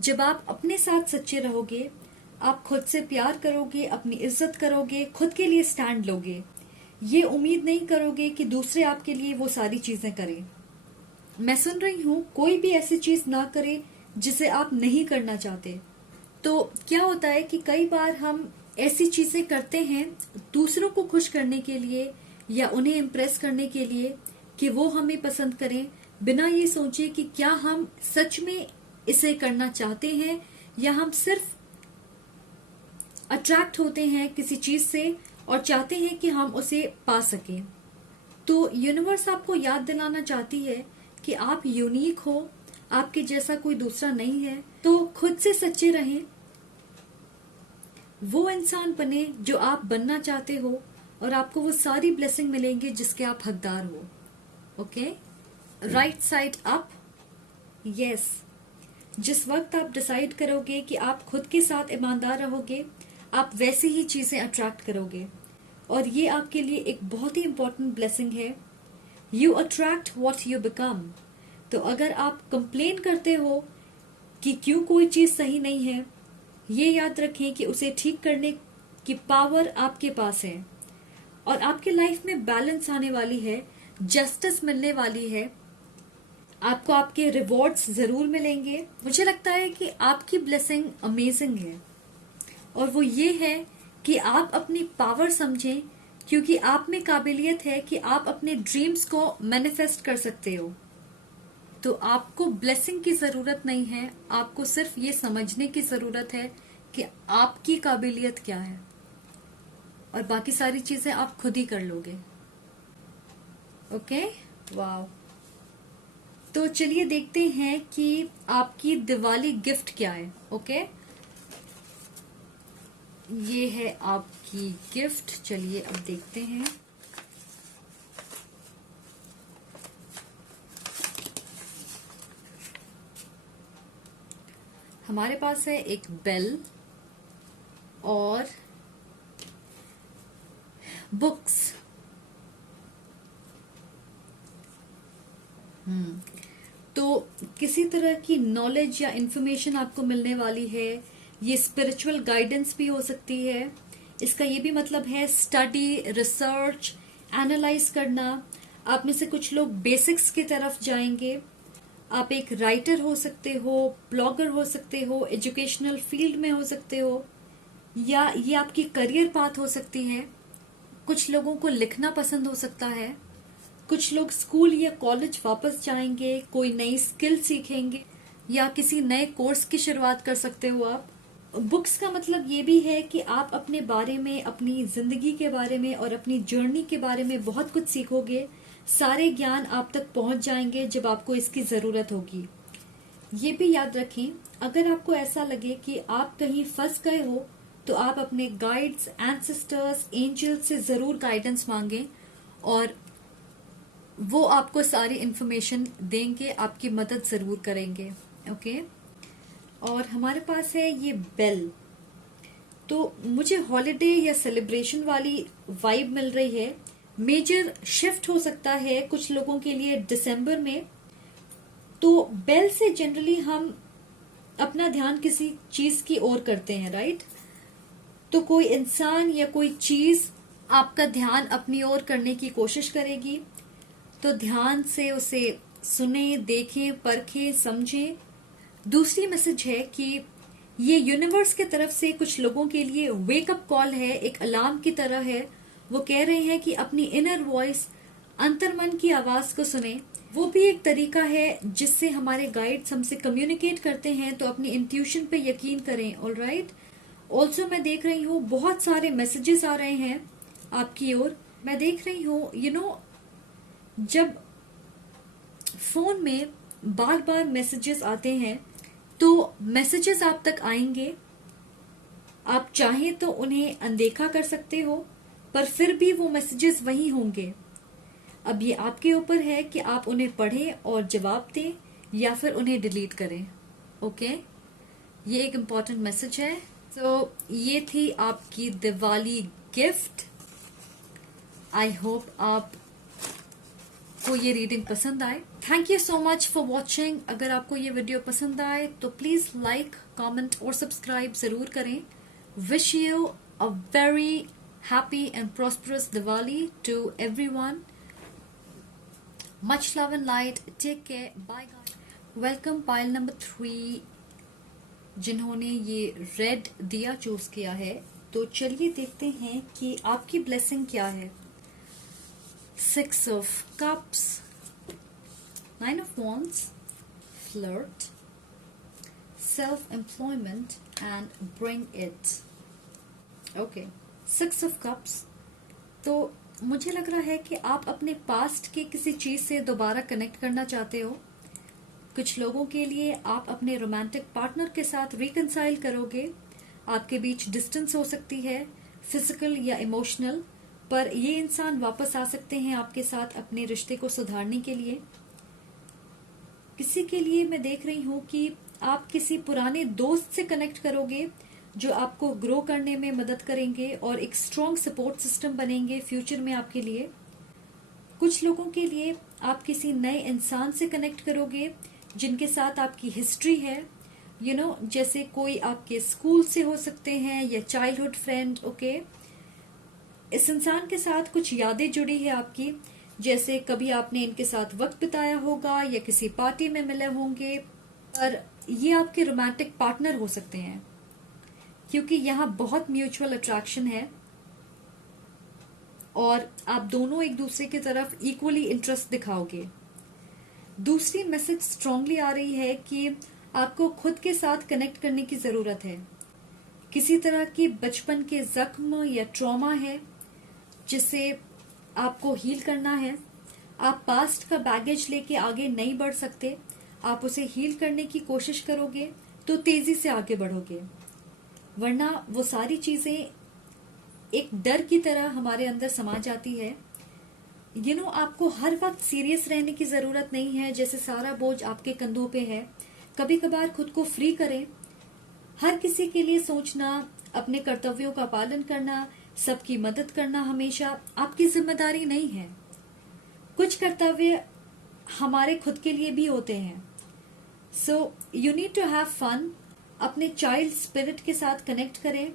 जब आप अपने साथ सच्चे रहोगे, आप खुद से प्यार करोगे, अपनी इज्जत करोगे, खुद के लिए स्टैंड लोगे, ये उम्मीद नहीं करोगे कि दूसरे आपके लिए वो सारी चीजें करें। मैं सुन रही हूँ कोई भी ऐसी चीज ना करे जिसे आप नहीं करना चाहते। तो क्या होता है कि कई बार हम ऐसी चीजें करते हैं दूसरों को खुश करने के लिए या उन्हें इम्प्रेस करने के लिए कि वो हमें पसंद करें, बिना ये सोचे कि क्या हम सच में इसे करना चाहते हैं या हम सिर्फ अट्रैक्ट होते हैं किसी चीज से और चाहते हैं कि हम उसे पा सकें। तो यूनिवर्स आपको याद दिलाना चाहती है कि आप यूनिक हो, आपके जैसा कोई दूसरा नहीं है। तो खुद से सच्चे रहें, वो इंसान बने जो आप बनना चाहते हो और आपको वो सारी ब्लेसिंग मिलेंगे जिसके आप हकदार हो। Okay, right side up. Yes, जिस वक्त आप डिसाइड करोगे कि आप खुद के साथ ईमानदार रहोगे, आप वैसी ही चीजें अट्रैक्ट करोगे और ये आपके लिए एक बहुत ही इंपॉर्टेंट ब्लेसिंग है। You attract what you become. तो अगर आप कंप्लेन करते हो कि क्यों कोई चीज सही नहीं है, ये याद रखें कि उसे ठीक करने की पावर आपके पास है और आपके लाइफ में बैलेंस आने वाली है, जस्टिस मिलने वाली है, आपको आपके रिवॉर्ड्स जरूर मिलेंगे। मुझे लगता है कि आपकी ब्लेसिंग अमेजिंग है और वो ये है कि आप अपनी पावर समझें क्योंकि आप में काबिलियत है कि आप अपने ड्रीम्स को मैनिफेस्ट कर सकते हो। तो आपको ब्लेसिंग की जरूरत नहीं है, आपको सिर्फ ये समझने की जरूरत है कि आपकी काबिलियत क्या है, और बाकी सारी चीजें आप खुद ही कर लोगे। Okay, wow. तो चलिए देखते हैं कि आपकी दिवाली गिफ्ट क्या है। ओके, ये है आपकी गिफ्ट। चलिए अब देखते हैं। हमारे पास है एक बेल और बुक्स। तो किसी तरह की नॉलेज या इंफॉर्मेशन आपको मिलने वाली है। ये स्पिरिचुअल गाइडेंस भी हो सकती है। इसका ये भी मतलब है स्टडी, रिसर्च, एनालाइज करना। आप में से कुछ लोग बेसिक्स की तरफ जाएंगे। आप एक राइटर हो सकते हो, ब्लॉगर हो सकते हो, एजुकेशनल फील्ड में हो सकते हो, या ये आपकी करियर पाथ हो सकती है। कुछ लोगों को लिखना पसंद हो सकता है। कुछ लोग स्कूल या कॉलेज वापस जाएंगे, कोई नई स्किल सीखेंगे, या किसी नए कोर्स की शुरुआत कर सकते हो आप। बुक्स का मतलब ये भी है कि आप अपने बारे में, अपनी जिंदगी के बारे में और अपनी जर्नी के बारे में बहुत कुछ सीखोगे। सारे ज्ञान आप तक पहुंच जाएंगे जब आपको इसकी जरूरत होगी। ये भी याद रखें, अगर आपको ऐसा लगे कि आप कहीं फंस गए हो तो आप अपने गाइड्स, एंसेस्टर्स, एंजल्स से जरूर गाइडेंस मांगें, और वो आपको सारी इंफॉर्मेशन देंगे, आपकी मदद जरूर करेंगे। ओके, और हमारे पास है ये बेल। तो मुझे हॉलिडे या सेलिब्रेशन वाली वाइब मिल रही है। मेजर शिफ्ट हो सकता है कुछ लोगों के लिए दिसंबर में। तो बेल से जनरली हम अपना ध्यान किसी चीज की ओर करते हैं, राइट? तो कोई इंसान या कोई चीज आपका ध्यान अपनी ओर करने की कोशिश करेगी। तो ध्यान से उसे सुने, देखें, परखें, समझें। दूसरी मैसेज है कि ये यूनिवर्स की तरफ से कुछ लोगों के लिए वेकअप कॉल है, एक अलार्म की तरह है। वो कह रहे हैं कि अपनी इनर वॉइस, अंतर्मन की आवाज को सुने। वो भी एक तरीका है जिससे हमारे गाइड्स हमसे कम्युनिकेट करते हैं। तो अपनी इंट्यूशन पे यकीन करें। ऑलराइट। ऑल्सो मैं देख रही हूँ बहुत सारे मैसेजेस आ रहे हैं आपकी ओर। मैं देख रही हूँ जब फोन में बार बार मैसेजेस आते हैं तो मैसेजेस आप तक आएंगे। आप चाहें तो उन्हें अनदेखा कर सकते हो, पर फिर भी वो मैसेजेस वही होंगे। अब ये आपके ऊपर है कि आप उन्हें पढ़ें और जवाब दें या फिर उन्हें डिलीट करें। ओके, ये एक इम्पॉर्टेंट मैसेज है। तो ये थी आपकी दिवाली गिफ्ट। आई होप आप को ये रीडिंग पसंद आए। Thank you so much for watching. अगर आपको ये वीडियो पसंद आए तो प्लीज लाइक, कमेंट और सब्सक्राइब जरूर करें। Wish you a very happy and prosperous Diwali to everyone. Much love and light. Take care. Bye guys. Welcome pile number 3 जिन्होंने ये रेड दिया चूज किया है। तो चलिए देखते हैं कि आपकी ब्लेसिंग क्या है। 6 of Cups, 9 of Wands, Flirt, Self-employment and Bring it. Okay, 6 of Cups. तो मुझे लग रहा है कि आप अपने पास्ट के किसी चीज से दोबारा कनेक्ट करना चाहते हो। कुछ लोगों के लिए आप अपने रोमांटिक पार्टनर के साथ रिकंसाइल करोगे। आपके बीच डिस्टेंस हो सकती है, फिजिकल या इमोशनल, पर ये इंसान वापस आ सकते हैं आपके साथ अपने रिश्ते को सुधारने के लिए। किसी के लिए मैं देख रही हूँ कि आप किसी पुराने दोस्त से कनेक्ट करोगे जो आपको ग्रो करने में मदद करेंगे और एक स्ट्रॉन्ग सपोर्ट सिस्टम बनेंगे फ्यूचर में आपके लिए। कुछ लोगों के लिए आप किसी नए इंसान से कनेक्ट करोगे जिनके साथ आपकी हिस्ट्री है। जैसे कोई आपके स्कूल से हो सकते हैं या चाइल्डहुड फ्रेंड। ओके, इस इंसान के साथ कुछ यादें जुड़ी है आपकी, जैसे कभी आपने इनके साथ वक्त बिताया होगा या किसी पार्टी में मिले होंगे। पर ये आपके रोमांटिक पार्टनर हो सकते हैं क्योंकि यहाँ बहुत म्यूचुअल अट्रैक्शन है। और आप दोनों एक दूसरे की तरफ इक्वली इंटरेस्ट दिखाओगे। दूसरी मैसेज स्ट्रांगली आ रही है कि आपको खुद के साथ कनेक्ट करने की जरूरत है। किसी तरह की बचपन के जख्म या ट्रॉमा है जिसे आपको हील करना है। आप पास्ट का बैगेज लेके आगे नहीं बढ़ सकते। आप उसे हील करने की कोशिश करोगे तो तेजी से आगे बढ़ोगे, वरना वो सारी चीजें एक डर की तरह हमारे अंदर समा जाती है। आपको हर वक्त सीरियस रहने की जरूरत नहीं है, जैसे सारा बोझ आपके कंधों पे है। कभी कभार खुद को फ्री करें। हर किसी के लिए सोचना, अपने कर्तव्यों का पालन करना, सबकी मदद करना हमेशा आपकी जिम्मेदारी नहीं है। कुछ कर्तव्य हमारे खुद के लिए भी होते हैं। So you need to have fun. अपने चाइल्ड स्पिरिट के साथ कनेक्ट करें।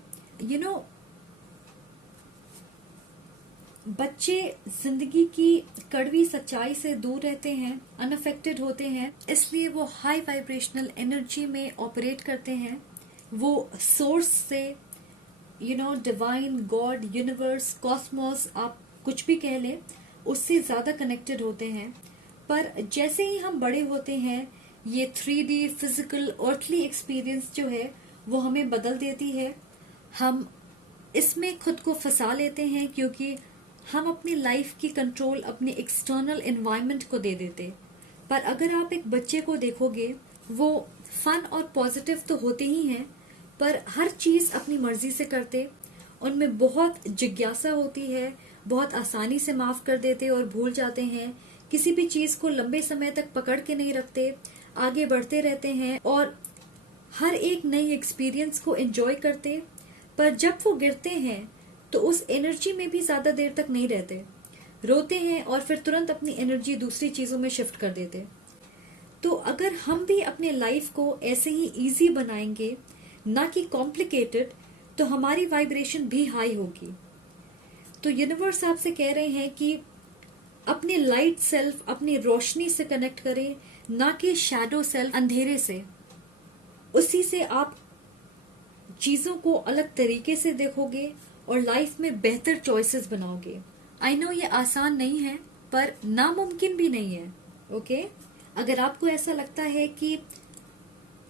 बच्चे जिंदगी की कड़वी सच्चाई से दूर रहते हैं, अनअफेक्टेड होते हैं, इसलिए वो हाई वाइब्रेशनल एनर्जी में ऑपरेट करते हैं। वो सोर्स से डिवाइन, गॉड, यूनिवर्स, कॉस्मोस, आप कुछ भी कह लें, उससे ज्यादा कनेक्टेड होते हैं। पर जैसे ही हम बड़े होते हैं, ये 3D फिजिकल अर्थली एक्सपीरियंस जो है वो हमें बदल देती है। हम इसमें खुद को फंसा लेते हैं क्योंकि हम अपनी लाइफ की कंट्रोल अपने एक्सटर्नल एनवायरनमेंट को दे देते। पर अगर आप एक बच्चे को देखोगे, वो फन और पॉजिटिव तो होते ही हैं, पर हर चीज अपनी मर्जी से करते। उनमें बहुत जिज्ञासा होती है, बहुत आसानी से माफ कर देते और भूल जाते हैं। किसी भी चीज को लंबे समय तक पकड़ के नहीं रखते, आगे बढ़ते रहते हैं और हर एक नई एक्सपीरियंस को एंजॉय करते। पर जब वो गिरते हैं तो उस एनर्जी में भी ज्यादा देर तक नहीं रहते, रोते हैं और फिर तुरंत अपनी एनर्जी दूसरी चीजों में शिफ्ट कर देते। तो अगर हम भी अपने लाइफ को ऐसे ही इजी बनाएंगे, ना कि कॉम्प्लिकेटेड, तो हमारी वाइब्रेशन भी हाई होगी। तो यूनिवर्स आपसे कह रहे हैं कि अपने लाइट सेल्फ, अपनी रोशनी से कनेक्ट करें, ना कि शैडो सेल्फ, अंधेरे से। उसी से आप चीजों को अलग तरीके से देखोगे और लाइफ में बेहतर चॉइसेस बनाओगे। आई नो ये आसान नहीं है, पर नामुमकिन भी नहीं है। ओके? अगर आपको ऐसा लगता है कि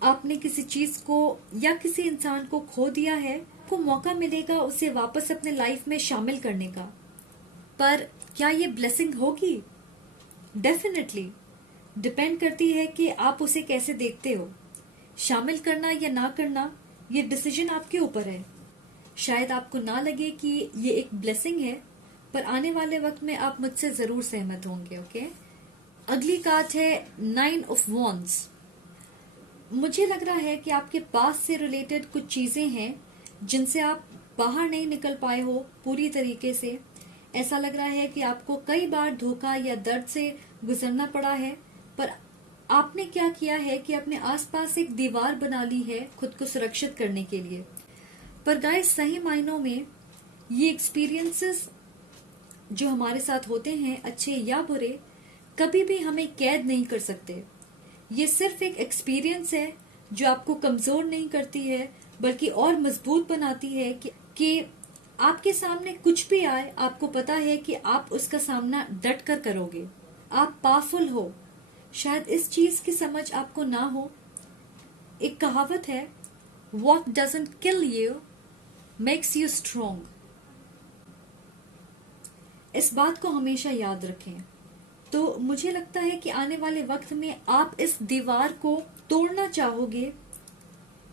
आपने किसी चीज को या किसी इंसान को खो दिया है, आपको मौका मिलेगा उसे वापस अपने लाइफ में शामिल करने का। पर क्या ये ब्लेसिंग होगी? डेफिनेटली डिपेंड करती है कि आप उसे कैसे देखते हो। शामिल करना या ना करना, ये डिसीजन आपके ऊपर है। शायद आपको ना लगे कि ये एक ब्लेसिंग है, पर आने वाले वक्त में आप मुझसे जरूर सहमत होंगे। ओके? अगली कार्ड है 9 ऑफ वॉन्ड्स। मुझे लग रहा है कि आपके पास से रिलेटेड कुछ चीजें हैं जिनसे आप बाहर नहीं निकल पाए हो पूरी तरीके से। ऐसा लग रहा है कि आपको कई बार धोखा या दर्द से गुजरना पड़ा है, पर आपने क्या किया है कि अपने आसपास एक दीवार बना ली है खुद को सुरक्षित करने के लिए। पर गाइस, सही मायनों में ये एक्सपीरियंसेस जो हमारे साथ होते हैं, अच्छे या बुरे, कभी भी हमें कैद नहीं कर सकते। ये सिर्फ एक एक्सपीरियंस है जो आपको कमजोर नहीं करती है, बल्कि और मजबूत बनाती है कि आपके सामने कुछ भी आए, आपको पता है कि आप उसका सामना डट कर करोगे। आप पावरफुल हो। शायद इस चीज की समझ आपको ना हो। एक कहावत है, What doesn't kill you makes you strong। इस बात को हमेशा याद रखें। तो मुझे लगता है कि आने वाले वक्त में आप इस दीवार को तोड़ना चाहोगे।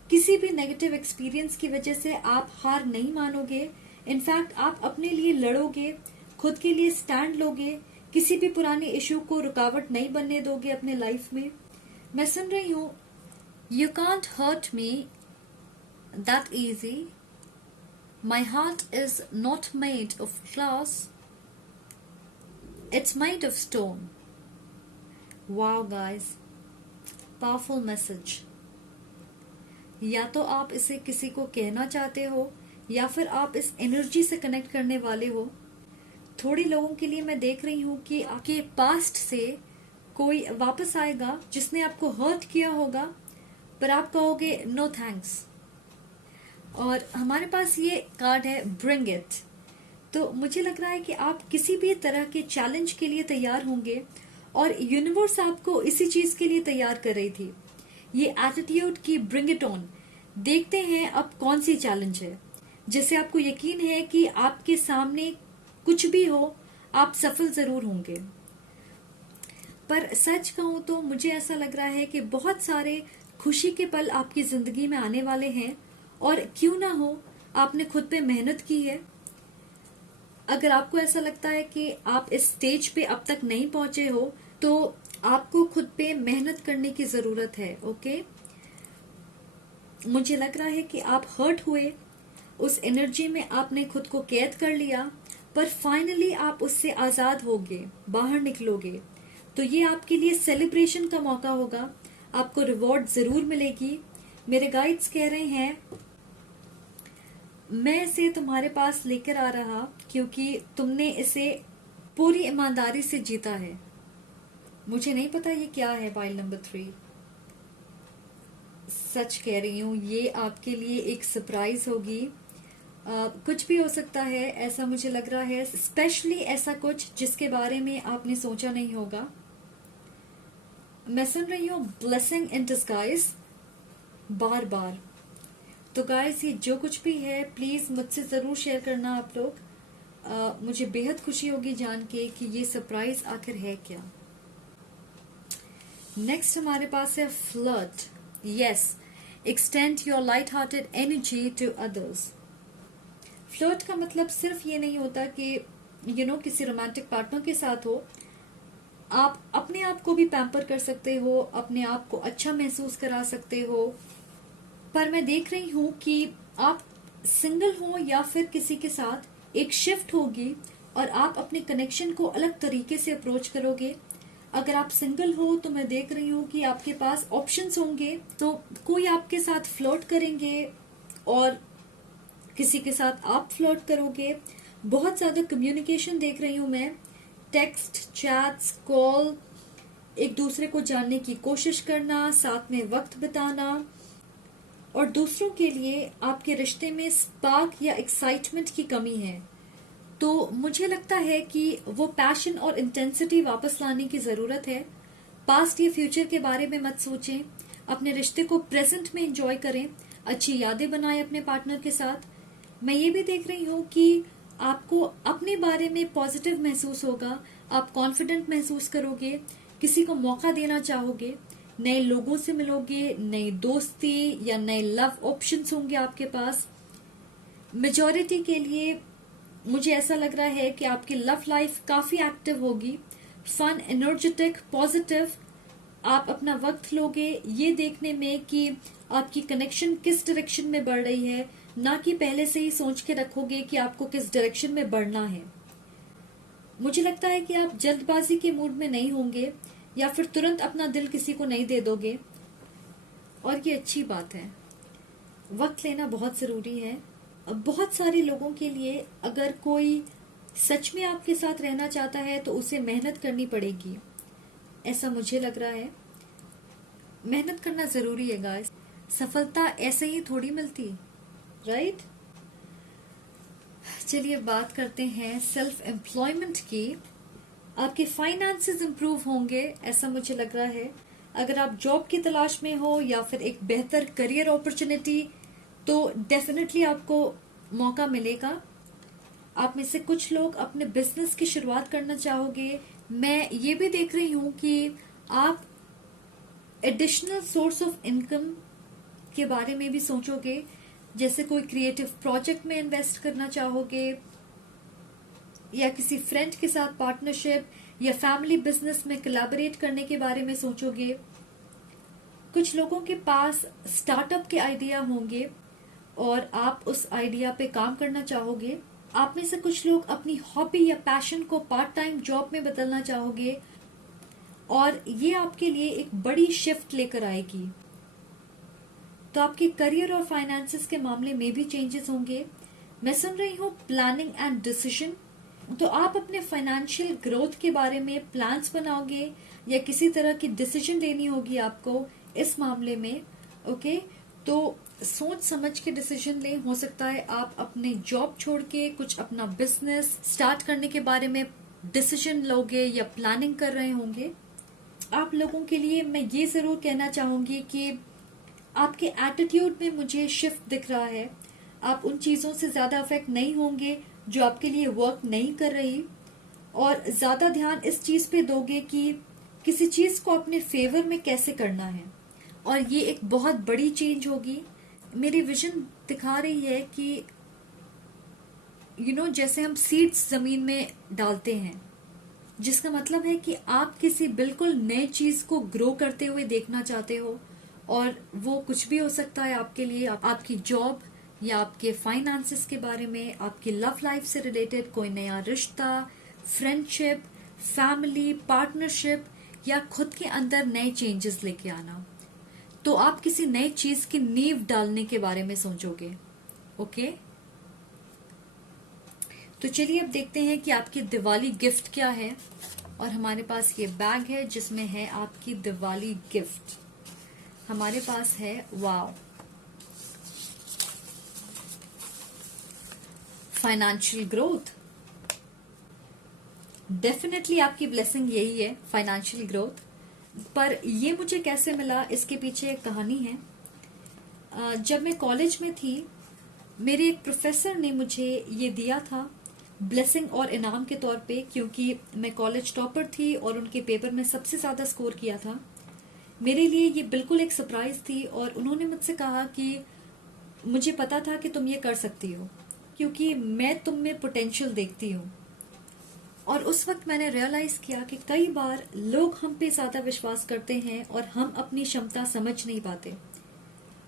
किसी भी नेगेटिव एक्सपीरियंस की वजह से आप हार नहीं मानोगे। इनफैक्ट आप अपने लिए लड़ोगे, खुद के लिए स्टैंड लोगे, किसी भी पुराने इश्यू को रुकावट नहीं बनने दोगे अपने लाइफ में। मैं सुन रही हूँ, You can't hurt me that easy. My heart is not made of glass. It's made of stone. Wow guys, powerful message। या तो आप इसे किसी को कहना चाहते हो या फिर आप इस एनर्जी से कनेक्ट करने वाले हो। थोड़ी लोगों के लिए मैं देख रही हूँ कि आपके पास्ट से कोई वापस आएगा जिसने आपको हर्ट किया होगा, पर आप कहोगे नो थैंक्स। और हमारे पास ये कार्ड है ब्रिंग इट। तो मुझे लग रहा है कि आप किसी भी तरह के चैलेंज के लिए तैयार होंगे और यूनिवर्स आपको इसी चीज के लिए तैयार कर रही थी। ये एटीट्यूड की ब्रिंग इट ऑन। देखते हैं अब कौन सी चैलेंज है जिससे आपको यकीन है कि आपके सामने कुछ भी हो आप सफल जरूर होंगे। पर सच कहूं तो मुझे ऐसा लग रहा है कि बहुत सारे खुशी के पल आपकी जिंदगी में आने वाले हैं, और क्यों ना हो आपने खुद पे मेहनत की है। अगर आपको ऐसा लगता है कि आप इस स्टेज पे अब तक नहीं पहुंचे हो तो आपको खुद पे मेहनत करने की जरूरत है। ओके, मुझे लग रहा है कि आप हर्ट हुए, उस एनर्जी में आपने खुद को कैद कर लिया, पर फाइनली आप उससे आजाद होगे, बाहर निकलोगे। तो ये आपके लिए सेलिब्रेशन का मौका होगा, आपको रिवॉर्ड जरूर मिलेगी। मेरे गाइड्स कह रहे हैं मैं इसे तुम्हारे पास लेकर आ रहा क्योंकि तुमने इसे पूरी ईमानदारी से जीता है। मुझे नहीं पता ये क्या है पाइल नंबर 3। सच कह रही हूँ, ये आपके लिए एक सरप्राइज होगी। कुछ भी हो सकता है, ऐसा मुझे लग रहा है, स्पेशली ऐसा कुछ जिसके बारे में आपने सोचा नहीं होगा। मैं सुन रही हूँ ब्लेसिंग इन डिस्गाइज बार बार। तो गाइस, ये जो कुछ भी है प्लीज मुझसे जरूर शेयर करना आप लोग। मुझे बेहद खुशी होगी जान के कि ये सरप्राइज आखिर है क्या। नेक्स्ट हमारे पास है flirt. Yes, extend your light hearted energy to others. Flirt का मतलब सिर्फ ये नहीं होता कि किसी रोमांटिक पार्टनर के साथ हो। आप अपने आप को भी पैम्पर कर सकते हो, अपने आप को अच्छा महसूस करा सकते हो। पर मैं देख रही हूं कि आप सिंगल हो या फिर किसी के साथ, एक शिफ्ट होगी और आप अपने कनेक्शन को अलग तरीके से अप्रोच करोगे। अगर आप सिंगल हो तो मैं देख रही हूं कि आपके पास ऑप्शंस होंगे, तो कोई आपके साथ फ्लर्ट करेंगे और किसी के साथ आप फ्लर्ट करोगे। बहुत ज्यादा कम्युनिकेशन देख रही हूं मैं, टेक्स्ट, चैट्स, कॉल, एक दूसरे को जानने की कोशिश करना, साथ में वक्त बिताना, और दूसरों के लिए आपके रिश्ते में स्पार्क या एक्साइटमेंट की कमी है। तो मुझे लगता है कि वो पैशन और इंटेंसिटी वापस लाने की जरूरत है। पास्ट या फ्यूचर के बारे में मत सोचें, अपने रिश्ते को प्रेजेंट में एंजॉय करें, अच्छी यादें बनाएं अपने पार्टनर के साथ। मैं ये भी देख रही हूँ कि आपको अपने बारे में पॉजिटिव महसूस होगा, आप कॉन्फिडेंट महसूस करोगे, किसी को मौका देना चाहोगे, नए लोगों से मिलोगे, नई दोस्ती या नए लव ऑप्शंस होंगे आपके पास। मेजॉरिटी के लिए मुझे ऐसा लग रहा है कि आपकी लव लाइफ काफी एक्टिव होगी, फन, एनर्जेटिक, पॉजिटिव। आप अपना वक्त लोगे ये देखने में कि आपकी कनेक्शन किस डायरेक्शन में बढ़ रही है, ना कि पहले से ही सोच के रखोगे कि आपको किस डायरेक्शन में बढ़ना है। मुझे लगता है कि आप जल्दबाजी के मूड में नहीं होंगे या फिर तुरंत अपना दिल किसी को नहीं दे दोगे, और ये अच्छी बात है। वक्त लेना बहुत जरूरी है। अब बहुत सारे लोगों के लिए अगर कोई सच में आपके साथ रहना चाहता है तो उसे मेहनत करनी पड़ेगी, ऐसा मुझे लग रहा है। मेहनत करना जरूरी है गाइस, सफलता ऐसे ही थोड़ी मिलती, राइट? चलिए बात करते हैं सेल्फ एम्प्लॉयमेंट की। आपके फाइनेंसेस इंप्रूव होंगे, ऐसा मुझे लग रहा है। अगर आप जॉब की तलाश में हो या फिर एक बेहतर करियर अपॉर्चुनिटी, तो डेफिनेटली आपको मौका मिलेगा। आप में से कुछ लोग अपने बिजनेस की शुरुआत करना चाहोगे। मैं ये भी देख रही हूँ कि आप एडिशनल सोर्स ऑफ इनकम के बारे में भी सोचोगे, जैसे कोई क्रिएटिव प्रोजेक्ट में इन्वेस्ट करना चाहोगे या किसी फ्रेंड के साथ पार्टनरशिप या फैमिली बिजनेस में कोलैबोरेट करने के बारे में सोचोगे। कुछ लोगों के पास स्टार्टअप के आइडिया होंगे और आप उस आइडिया पे काम करना चाहोगे। आप में से कुछ लोग अपनी हॉबी या पैशन को पार्ट टाइम जॉब में बदलना चाहोगे और ये आपके लिए एक बड़ी शिफ्ट लेकर आएगी। तो आपके करियर और फाइनेंसेस के मामले में भी चेंजेस होंगे। मैं सुन रही हूँ प्लानिंग एंड डिसीजन। तो आप अपने फाइनेंशियल ग्रोथ के बारे में प्लान्स बनाओगे या किसी तरह की डिसीजन लेनी होगी आपको इस मामले में। ओके, तो सोच समझ के डिसीजन लें। हो सकता है आप अपने जॉब छोड़ के कुछ अपना बिजनेस स्टार्ट करने के बारे में डिसीजन लोगे या प्लानिंग कर रहे होंगे। आप लोगों के लिए मैं ये जरूर कहना चाहूंगी कि आपके एटीट्यूड में मुझे शिफ्ट दिख रहा है। आप उन चीजों से ज्यादा अफेक्ट नहीं होंगे जो आपके लिए वर्क नहीं कर रही, और ज्यादा ध्यान इस चीज पे दोगे कि किसी चीज को अपने फेवर में कैसे करना है। और ये एक बहुत बड़ी चेंज होगी। मेरी विजन दिखा रही है कि जैसे हम सीड्स जमीन में डालते हैं, जिसका मतलब है कि आप किसी बिल्कुल नए चीज को ग्रो करते हुए देखना चाहते हो, और वो कुछ भी हो सकता है आपके लिए। आपकी जॉब या आपके फाइनेंसेस के बारे में, आपकी लव लाइफ से रिलेटेड कोई नया रिश्ता, फ्रेंडशिप, फैमिली, पार्टनरशिप, या खुद के अंदर नए चेंजेस लेके आना। तो आप किसी नई चीज की नींव डालने के बारे में सोचोगे। ओके, तो चलिए अब देखते हैं कि आपकी दिवाली गिफ्ट क्या है। और हमारे पास ये बैग है जिसमें है आपकी दिवाली गिफ्ट। हमारे पास है वाव, फाइनेंशियल ग्रोथ। डेफिनेटली आपकी ब्लेसिंग यही है, फाइनेंशियल ग्रोथ। पर ये मुझे कैसे मिला, इसके पीछे एक कहानी है। जब मैं कॉलेज में थी, मेरे एक प्रोफेसर ने मुझे ये दिया था ब्लेसिंग और इनाम के तौर पे, क्योंकि मैं कॉलेज टॉपर थी और उनके पेपर में सबसे ज्यादा स्कोर किया था। मेरे लिए ये बिल्कुल एक सरप्राइज थी, और उन्होंने मुझसे कहा कि मुझे पता था कि तुम ये कर सकती हो, क्योंकि मैं तुम में पोटेंशियल देखती हूँ। और उस वक्त मैंने रियलाइज किया कि कई बार लोग हम पे ज्यादा विश्वास करते हैं और हम अपनी क्षमता समझ नहीं पाते।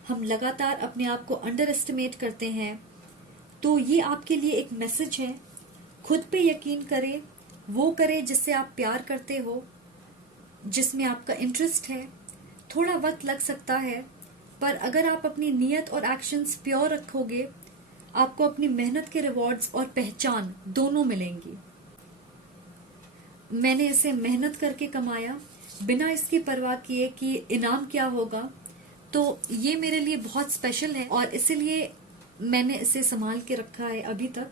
हम लगातार अपने आप को अंडर एस्टिमेट करते हैं। तो ये आपके लिए एक मैसेज है, खुद पे यकीन करें, वो करें जिससे आप प्यार करते हो, जिसमें आपका इंटरेस्ट है। थोड़ा वक्त लग सकता है, पर अगर आप अपनी नीयत और एक्शंस प्योर रखोगे, आपको अपनी मेहनत के रिवॉर्ड्स और पहचान दोनों मिलेंगी। मैंने इसे मेहनत करके कमाया, बिना इसकी परवाह किए कि इनाम क्या होगा। तो ये मेरे लिए बहुत स्पेशल है, और इसीलिए मैंने इसे संभाल के रखा है अभी तक।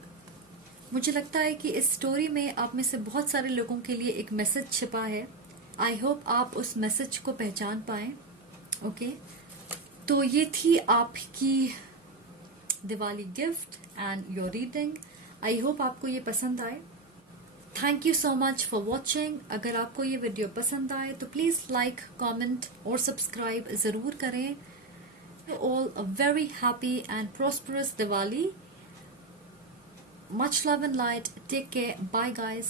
मुझे लगता है कि इस स्टोरी में आप में से बहुत सारे लोगों के लिए एक मैसेज छिपा है। आई होप आप उस मैसेज को पहचान पाए। ओके, तो ये थी आपकी Diwali gift and your reading. I hope आपको ये पसंद आए। Thank you so much for watching. अगर आपको ये वीडियो पसंद आए तो प्लीज लाइक, कमेंट और सब्सक्राइब जरूर करें। All a very happy and prosperous Diwali. Much love and light. Take care. Bye guys.